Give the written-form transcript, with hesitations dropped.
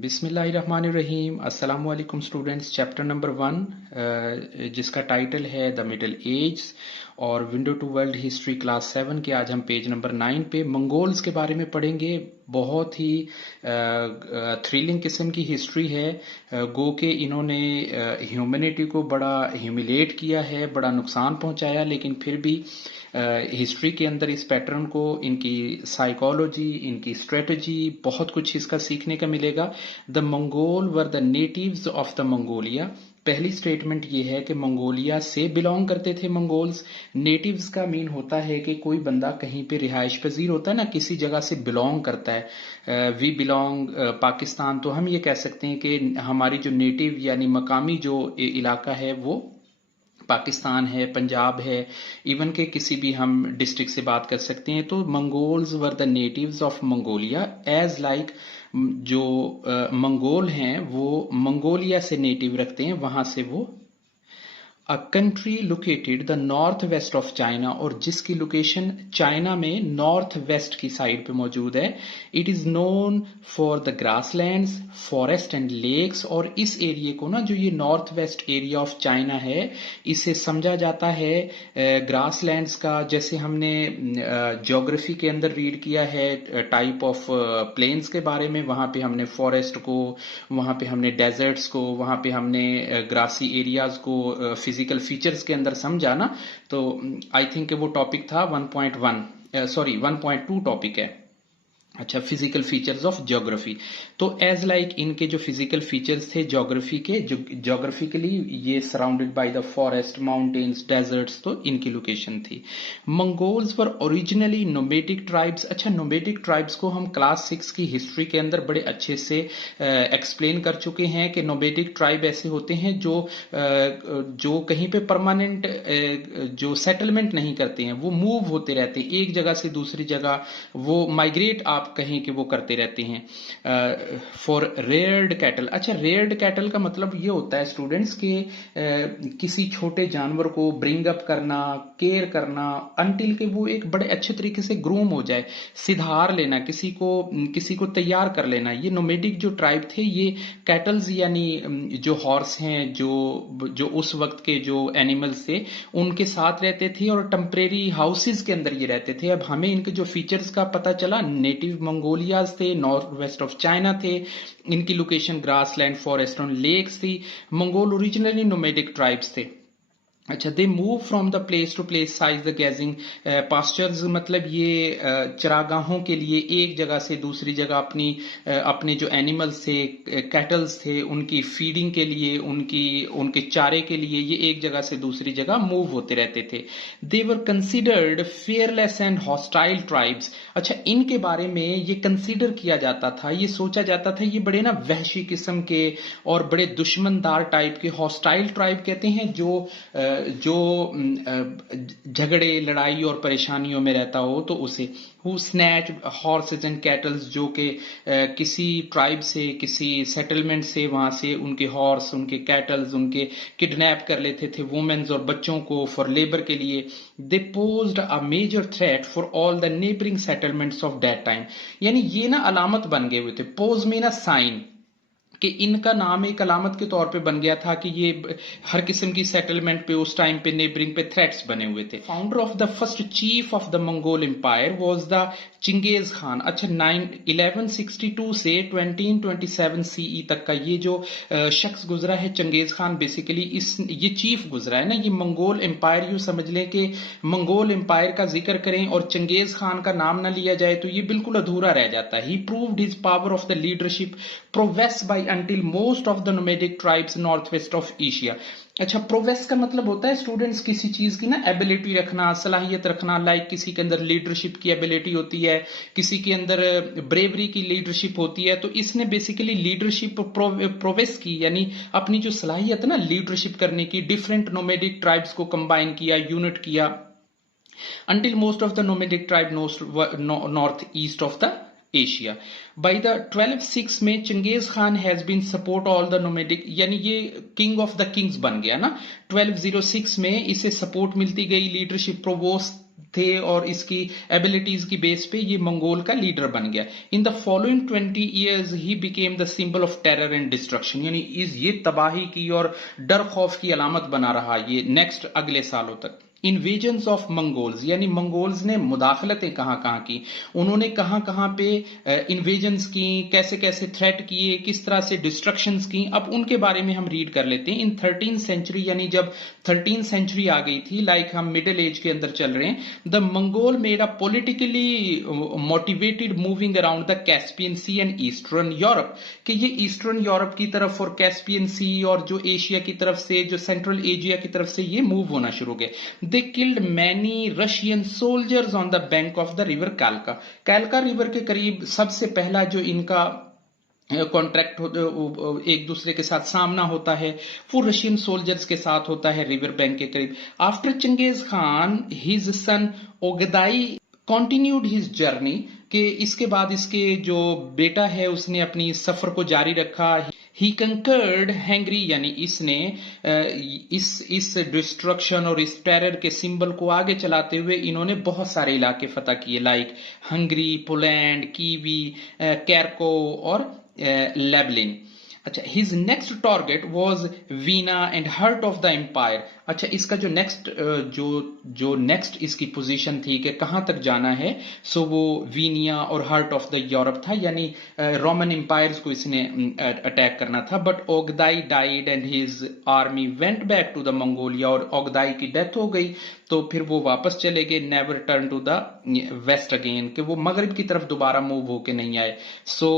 बिस्मिल्लाहिर्रहमानिर्रहीम। अस्सलाम वालेकुम स्टूडेंट्स। चैप्टर नंबर 1 जिसका टाइटल है द मिडल एज और window to world history class 7 के आज हम पेज नंबर 9 पे मंगोल्स के बारे में पढ़ेंगे। बहुत ही थ्रिलिंग किस्म की हिस्ट्री है। गो के इन्होंने ह्यूमैनिटी को बड़ा ह्यूमिलेट किया है, बड़ा नुकसान पहुंचाया, लेकिन फिर भी हिस्ट्री के अंदर इस पैटर्न को, इनकी साइकोलॉजी, इनकी स्ट्रेटजी, बहुत कुछ इसका सीखने का मिलेगा। The Mongol were the natives of the Mongolia. पहली स्टेटमेंट ये है कि मंगोलिया से बिलोंग करते थे मंगोल्स। नेटिव्स का मीन होता है कि कोई बंदा कहीं पे रिहाइश पजीर होता है ना, किसी जगह से बिलोंग करता है। वी बिलोंग पाकिस्तान, तो हम ये कह सकते हैं कि हमारी जो नेटिव यानी मकामी जो इलाका है वो पाकिस्तान है, पंजाब है, इवन के किसी भी हम डिस्ट्रिक्ट से बात कर सकते हैं। तो Mongols were the natives of Mongolia as like जो मंगोल हैं वो मंगोलिया से नेटिव रखते हैं, वहां से वो a country located the north west of China, और जिसकी लोकेशन चाइना में नॉर्थ वेस्ट की साइड पे मौजूद है। It is known for the grasslands, forest and lakes. और इस एरिया को ना, जो ये north west area of China है, इसे समझा जाता है ग्रासलैंड्स का। जैसे हमने ज्योग्राफी के अंदर रीड किया है टाइप ऑफ प्लेन्स के बारे में, वहां पे हमने फॉरेस्ट को, वहां पे हमने डेजर्ट्स को, वहां पे हमने ग्रासी एरियाज को फिजिकल फीचर्स के अंदर समझा ना। तो आई थिंक वो टॉपिक था 1.2 टॉपिक है। अच्छा, फिजिकल फीचर्स ऑफ ज्योग्राफी। तो एज लाइक इनके जो फिजिकल फीचर्स थे ज्योग्राफी के, जो ज्योग्राफिकली ये surrounded by the forest, mountains, deserts, तो इनकी लोकेशन थी। Mongols were originally nomadic tribes. अच्छा, नोमेडिक ट्राइब्स को हम क्लास 6 की हिस्ट्री के अंदर बड़े अच्छे से एक्सप्लेन कर चुके हैं कि नोमेडिक ट्राइब ऐसे होते हैं जो कहीं पे परमानेंट जो सेटलमेंट नहीं करते हैं, वो मूव होते रहते हैं एक जगह से दूसरी जगह, वो माइग्रेट आप कहें कि वो करते रहते हैं। For reared cattle. अच्छा, रेयर्ड कैटल का मतलब ये होता है स्टूडेंट्स के किसी छोटे जानवर को ब्रिंग अप करना, केयर करना, अनटिल के वो एक बड़े अच्छे तरीके से ग्रूम हो जाए, सिधार लेना, किसी को तैयार कर लेना। ये नोमेडिक जो ट्राइब थे, ये कैटल्स यानी जो हॉर्स हैं, जो उस वक्त के जो एनिमल्स थे, उनके साथ रहते थे और टेम्परेरी हाउसेज के अंदर ये रहते थे। अब हमें इनके जो फीचर्स का पता चला, नेटिव मंगोलियाज थे, नॉर्थ वेस्ट ऑफ चाइना थे, इनकी लोकेशन ग्रासलैंड, फॉरेस्ट और लेक्स थी। मंगोल ओरिजिनली नोमेडिक ट्राइब्स थे। अच्छा, they move from the place to place size the grazing pastures, मतलब ये चरागाहों के लिए एक जगह से दूसरी जगह अपने जो एनिमल्स थे, कैटल्स थे, उनकी फीडिंग के लिए, उनके चारे के लिए ये एक जगह से दूसरी जगह मूव होते रहते थे। They were considered fearless and hostile tribes. अच्छा, इनके बारे में ये कंसिडर किया जाता था, ये सोचा जाता था, ये बड़े ना वहशी किस्म के और बड़े दुश्मनदार टाइप के, हॉस्टाइल ट्राइब कहते हैं जो झगड़े, लड़ाई और परेशानियों में रहता हो, तो उसे who snatch horses and kettles, जो के किसी ट्राइब से, किसी सेटलमेंट से, वहां से उनके हॉर्स, उनके कैटल्स, उनके किडनैप कर लेते थे वुमेन्स और बच्चों को फॉर लेबर के लिए। They posed a major threat for all the neighbouring settlements of that time. यानी ये ना अलामत बन गए हुए थे। पोज में ना साइन, कि इनका नाम एक अलामत के तौर पे बन गया था कि ये हर किस्म की सेटलमेंट पे उस टाइम पे नेबरिंग पे थ्रेट्स बने हुए थे। Founder of the first chief of the Mongol empire was the Genghis Khan. अच्छा, 1162 से 1227 सीई तक का ये जो शख्स गुजरा है, चंगेज खान, बेसिकली ये चीफ गुजरा है ना। ये मंगोल एम्पायर, यूं समझ लें कि मंगोल एम्पायर का जिक्र करें और चंगेज खान का नाम ना लिया जाए तो ये बिल्कुल अधूरा रह जाता है। He proved his power of the leadership prowess by until most of the nomadic tribes northwest of Asia। अच्छा, प्रोवेस का मतलब होता है स्टूडेंट्स किसी चीज की ना एबिलिटी रखना, सलाहियत रखना। लाइक किसी के अंदर लीडरशिप की एबिलिटी होती है, किसी के अंदर ब्रेवरी की लीडरशिप होती है, तो इसने बेसिकली लीडरशिप प्रोवेस की, यानी अपनी जो सलाहियत ना लीडरशिप करने की, डिफरेंट नोमेडिक ट्राइब्स को कंबाइन किया, यूनिट किया, until most of the nomadic tribe north east of the Asia. By the 1206 में Genghis Khan has been support all the nomadic, यानी ये किंग ऑफ द किंग्स बन गया ना। 1206 में इसे सपोर्ट मिलती गई, लीडरशिप प्रोवोस थे और इसकी एबिलिटीज की बेस पे ये मंगोल का लीडर बन गया। In the following 20 years he became the symbol of terror and destruction, यानी ये तबाही की और डर खौफ की अलामत बना रहा ये नेक्स्ट अगले सालों तक। इन्वेजन्स ऑफ मंगोल्स, यानी मंगोल्स ने मुदाखलतें कहां कहां की, उन्होंने कहां कहां पे इन्वेजन्स की, कैसे कैसे थ्रेट किए, किस तरह से डिस्ट्रक्शंस की, अब उनके बारे में हम रीड कर लेते हैं। इन 13th सेंचुरी, यानी जब 13th सेंचुरी आ गई थी, लाइक हम मिडिल एज के अंदर चल रहे हैं, the Mongol made a politically motivated moving around the Caspian sea and eastern Europe, कि ये ईस्टर्न यूरोप की तरफ और कैस्पियन सी और जो एशिया की तरफ से, जो सेंट्रल एशिया की तरफ से ये मूव होना शुरू हो गए। They killed many Russian soldiers on the bank of the river Kalka. कैलका रिवर के करीब सबसे पहला जो इनका कॉन्ट्रैक्ट एक दूसरे के साथ सामना होता है वो रशियन सोल्जर्स के साथ होता है रिवर बैंक के करीब। After Genghis Khan his son Ogedei continued his journey, कि इसके बाद इसके जो बेटा है उसने अपनी सफर को जारी रखा। ही कंकर्ड हैंगरी, यानी इसने इस डिस्ट्रक्शन और इस टेरर के सिंबल को आगे चलाते हुए इन्होंने बहुत सारे इलाके फतह किए, like Hungary, Poland, Kiev, Krakow और लेबलिन। अच्छा, his next target was Vienna and heart of the empire. अच्छा, इसका जो नेक्स्ट इसकी पोजीशन थी कि कहां तक जाना है, सो वो वीनिया और हार्ट ऑफ द यूरोप था, यानी रोमन एम्पायर्स को इसने अटैक करना था। But Ogedei died and his army went back to the Mongolia, और ओगदाई की डेथ हो गई तो फिर वो वापस चले गए, never turn to the west again, कि वो मगरिब की तरफ दोबारा मूव होके नहीं आए। सो